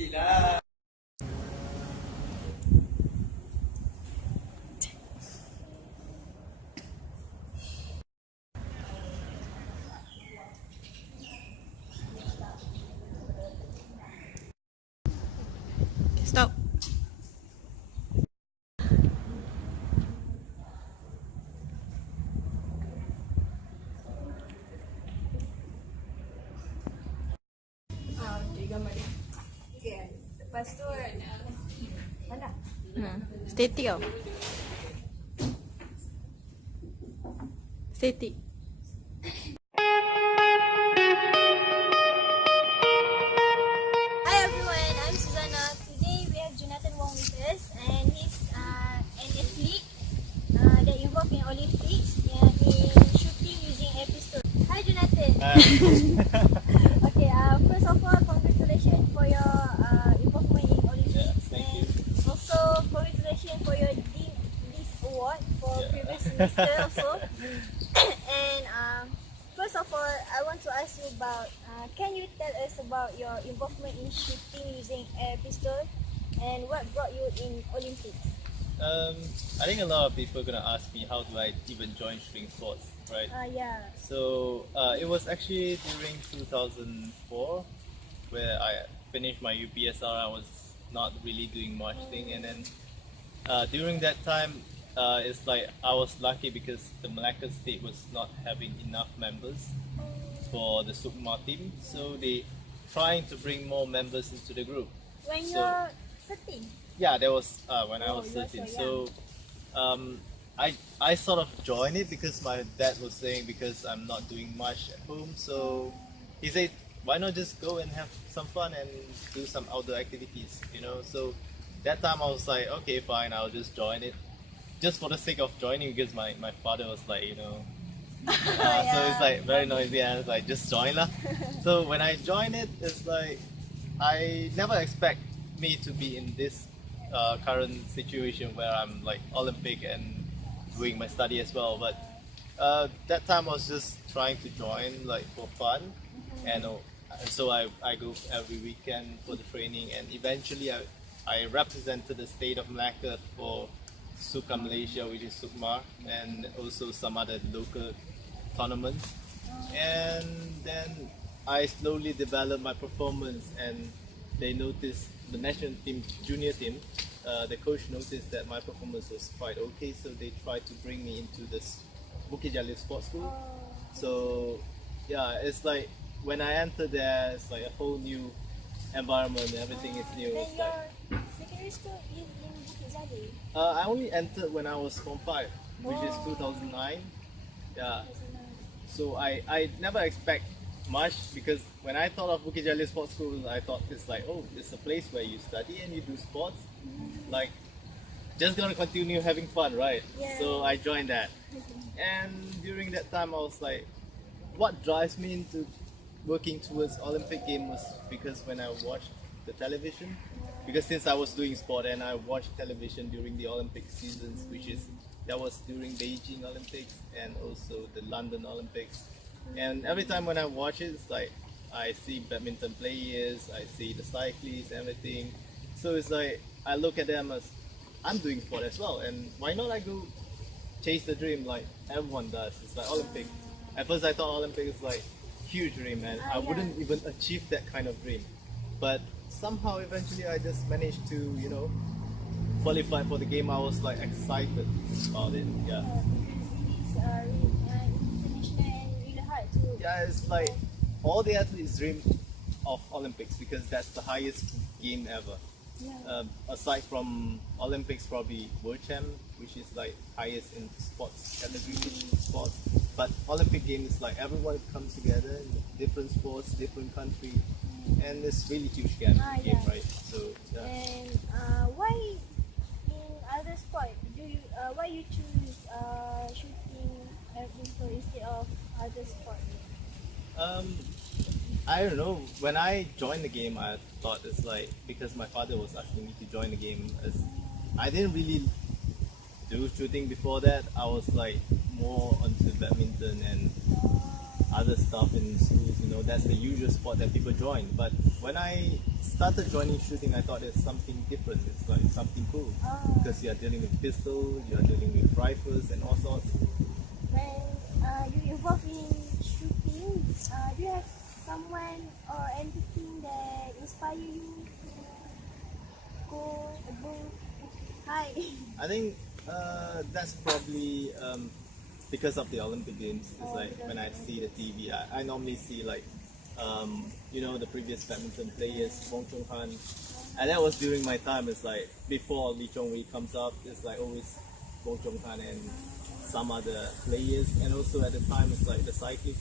Stop. Dia gambar dia. Okay. Lepas tu mana? Static tau. Static. Hi everyone, I'm Susanna. Today we have Jonathan Wong with us, and he's an athlete that involved in Olympics and in shooting using air pistol. Hi Jonathan. Okay, first of all, congratulations for your involvement in Olympics, and also congratulations for your this award for previous semester also. And first of all, I want to ask you about, can you tell us about your involvement in shooting using air pistol and what brought you in Olympics? I think a lot of people are gonna ask me how do I even join shooting sports, right? Yeah. So it was actually during 2004 where I finished my UPSR. I was not really doing much thing, and then during that time, it's like I was lucky because the Malacca state was not having enough members for the Sukma team, so they trying to bring more members into the group. When So- you're 13? Yeah, that was when I was you were 13. so So I sort of joined it because my dad was saying because I'm not doing much at home, so he said why not just go and have some fun and do some outdoor activities, you know. So that time I was like, okay, fine, I'll just join it, just for the sake of joining because my father was like, you know. So it's like very noisy and it's like just join lah. So when I joined it, it's like I never expect me to be in this current situation where I'm like Olympic and doing my study as well. But that time I was just trying to join like for fun, and so I go every weekend for the training, and eventually I represented the state of Malacca for Suka Malaysia, which is Sukma, and also some other local tournaments. And then I slowly developed my performance, and they noticed the national team, junior team. The coach noticed that my performance was quite okay, so they tried to bring me into this Bukit Jalil Sports School. So yeah, it's like when I entered there, it's like a whole new environment. Everything is new. Then It's like your secondary school is in Bukit Jalil? I only entered when I was Form 5, which is 2009. Yeah. So I never expect much because when I thought of Bukit Jalil Sports School, I thought it's like, oh, it's a place where you study and you do sports. Like, just gonna continue having fun, right? Yeah. So I joined that. And during that time, I was like, what drives me into working towards Olympic Games was because when I watched the television, because since I was doing sport and I watched television during the Olympic seasons, that was during Beijing Olympics and also the London Olympics. And every time when I watch it, it's like I see badminton players, I see the cyclists, everything. So it's like I look at them as I'm doing sport as well, and why not I go chase the dream like everyone does? It's like Olympic. At first I thought Olympic is like huge dream, and I wouldn't even achieve that kind of dream. But somehow eventually I just managed to, you know, qualify for the game. I was like excited about it. Yeah. It's international and really hard to. Yeah, it's like all the athletes dream of Olympics because that's the highest game ever. Aside from Olympics, probably World Champ, which is like highest in sports category, sports. But Olympic Games is like everyone comes together in different sports, different country, and it's really huge game, right? So yeah. And why in other sport do you why you choose shooting pistol instead of other sport? I don't know. When I joined the game, I thought it's like because my father was asking me to join the game. As I didn't really do shooting before that. I was like more onto badminton, and other stuff in schools, you know, that's the usual sport that people join. But when I started joining shooting, I thought it's something different. It's like something cool because you are dealing with pistols, you are dealing with rifles and all sorts. When you involved in shooting, do you have someone or anything that inspire you to go above high? I think that's probably because of the Olympic Games. It's like when I see the TV, I normally see like you know, the previous badminton players, Bong Chung Han, and that was during my time. It's like before Lee Chong Wei comes up, it's like always Bong Chung Han and some other players, and also at the time it's like the cyclist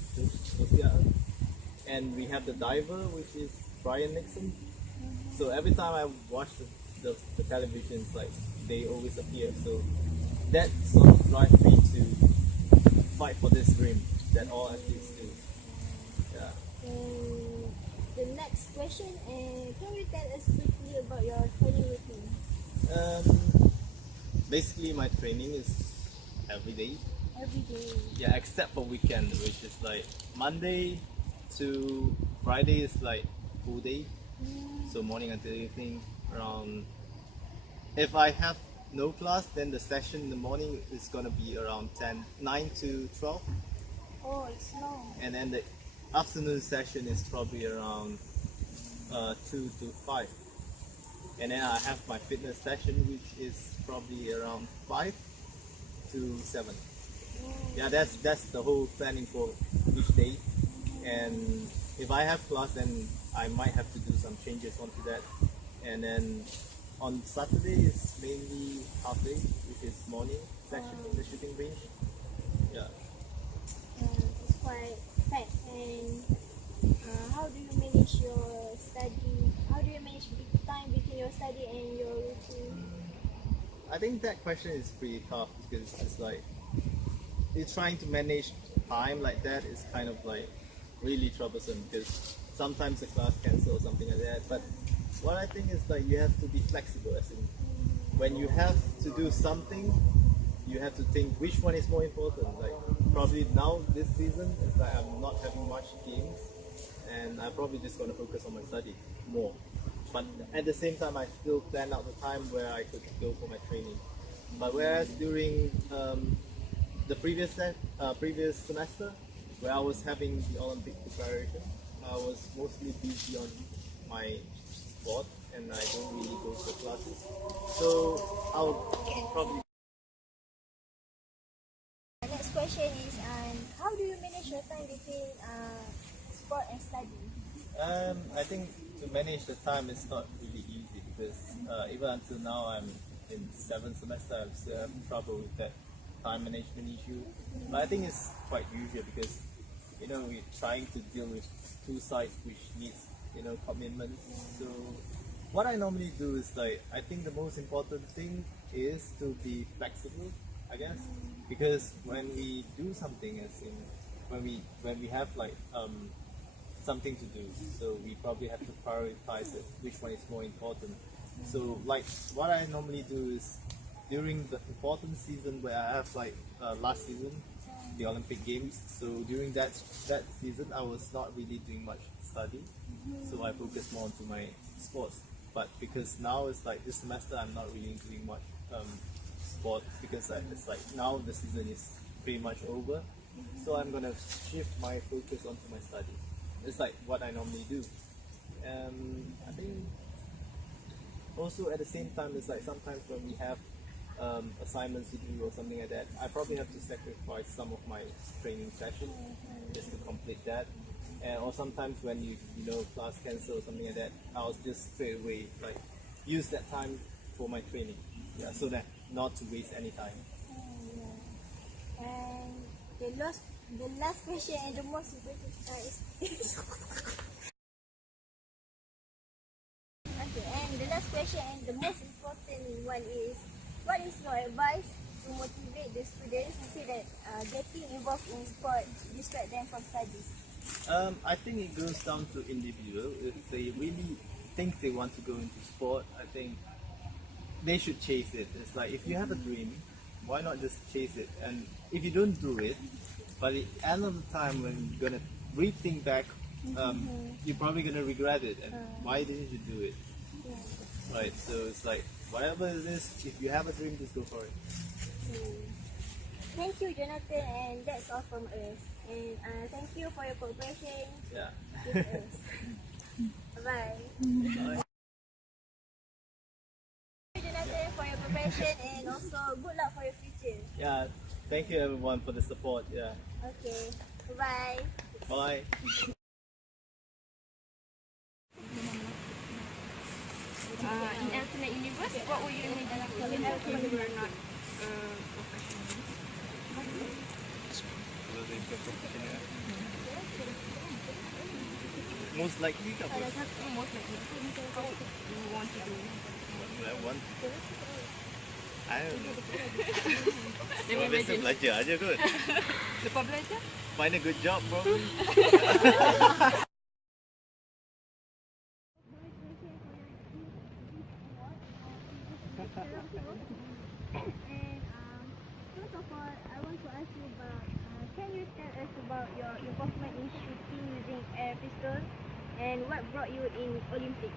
and we have the diver, which is Brian Nixon. So every time I watch the television, it's like they always appear. So that sort of drives me to fight for this dream that all athletes do. Yeah. The next question, can you tell us quickly about your training routine? Basically, my training is every day. Every day. Yeah, except for weekend, which is like Monday to Friday is like full day. So morning until evening around. If I have no class, then the session in the morning is gonna be around 9 to 12, Oh, it's long. and then the afternoon session is probably around 2 to 5, and then I have my fitness session, which is probably around 5 to 7. Yeah, that's the whole planning for each day. And if I have class, then I might have to do some changes onto that. And then on Saturday is mainly half day, which is morning session in the shooting range. Yeah. It's quite packed. And how do you manage your study? How do you manage the time between your study and your routine? I think that question is pretty tough because it's like you're trying to manage time like that is kind of like really troublesome because sometimes the class cancel or something like that. But what I think is like you have to be flexible, as in when you have to do something, you have to think which one is more important. Like probably now this season it's like I'm not having much games and I'm probably just gonna focus on my study more. But at the same time I still plan out the time where I could go for my training. But whereas during the previous semester where I was having the Olympic preparation, I was mostly busy on my sport and I don't really go to classes. So I'll probably. The next question is, how do you manage your time between sport and study? I think to manage the time is not really easy because even until now I'm in 7th semester, I'm still having trouble with that time management issue. But I think it's quite usual because you know we're trying to deal with two sides which needs commitment. So what I normally do is like I think the most important thing is to be flexible, I guess, because when we do something, as in when we have like something to do, so we probably have to prioritize it, which one is more important. So like what I normally do is during the important season where I have like last season, the Olympic Games. So during that season, I was not really doing much study, so I focused more onto my sports. But because now it's like this semester, I'm not really doing much sport because it's like now the season is pretty much over. So I'm gonna shift my focus onto my study. It's like what I normally do. I think also at the same time, it's like sometimes when we have assignments to do or something like that, I probably have to sacrifice some of my training sessions just to complete that. Or sometimes when you know class cancel or something like that, I'll just straight away like use that time for my training. Yeah, so that not to waste any time. And the last question and the most important is okay. And the last question and the most important one is, what is your advice to motivate the students to say that getting involved in sport distract them from studies? I think it goes down to individual. If they really think they want to go into sport, I think they should chase it. It's like if you have a dream, why not just chase it? And if you don't do it, by the end of the time when you're gonna rethink back, you're probably gonna regret it. And why didn't you do it? Right. So it's like whatever it is, if you have a dream, just go for it. Thank you, Jonathan, and that's all from us. And thank you for your cooperation Yeah. with us. Bye. Bye. Thank you, Jonathan, for your cooperation, and also good luck for your future. Yeah. Thank you everyone for the support. Yeah. Okay. Bye. Bye. In alternate universe, what would you imagine if you were not professional? Most likely, apa? Most likely, how you want to do? What would I want? I don't know. Never Biasa imagine. belajar aja kot. Lepas belajar? Find a good job probably. And first of all, I want to ask you about, can you tell us about your involvement in shooting using air pistol and what brought you in Olympics?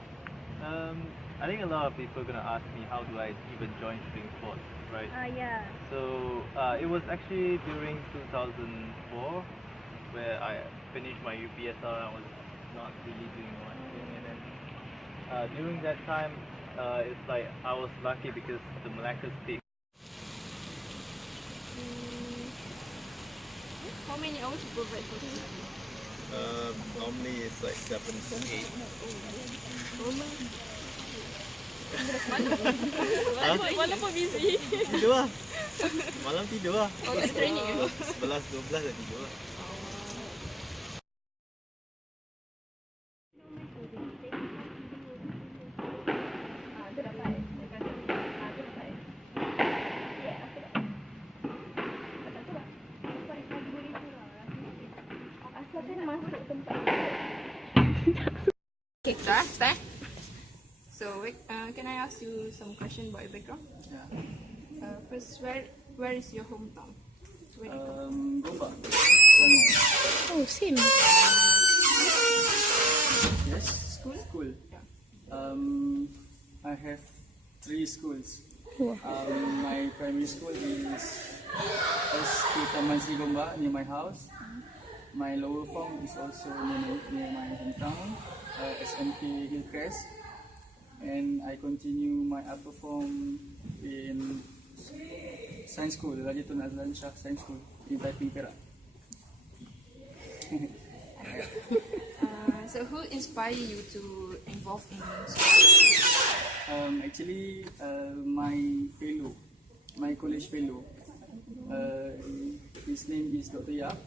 I think a lot of people are gonna ask me how do I even join shooting sports, right? Yeah. So it was actually during 2004 where I finished my UPSR. I was not really doing much thing, and then during that time, it's like I was lucky because the Malacca State. How many hours you provide for study? Normally it's like 7 to 8. Malam pun busy. Tidur lah. Malam tidur lah. Oh, tak ada training ke? 11, 12 dah tidur lah. Okay, start. So, can I ask you some question about your background? Yeah. First, where is your hometown? Where do you come Gombak. Oh, same. Yes. School? School. Yeah. I have 3 schools. My primary school is SK Taman Sri Gombak near my house. My lower form is also near my hometown, SMP Hillcrest. And I continue my upper form in Science School, Rajatun Azlan Shah Science School in Taiping, Perak. So, who inspired you to involve in sports? Actually, my college fellow, his name is Dr. Yap.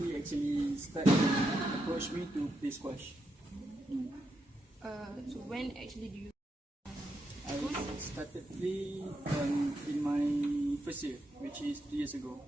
He actually started to approach me to play squash. So, when actually do you? I started play in my first year, which is 3 years ago.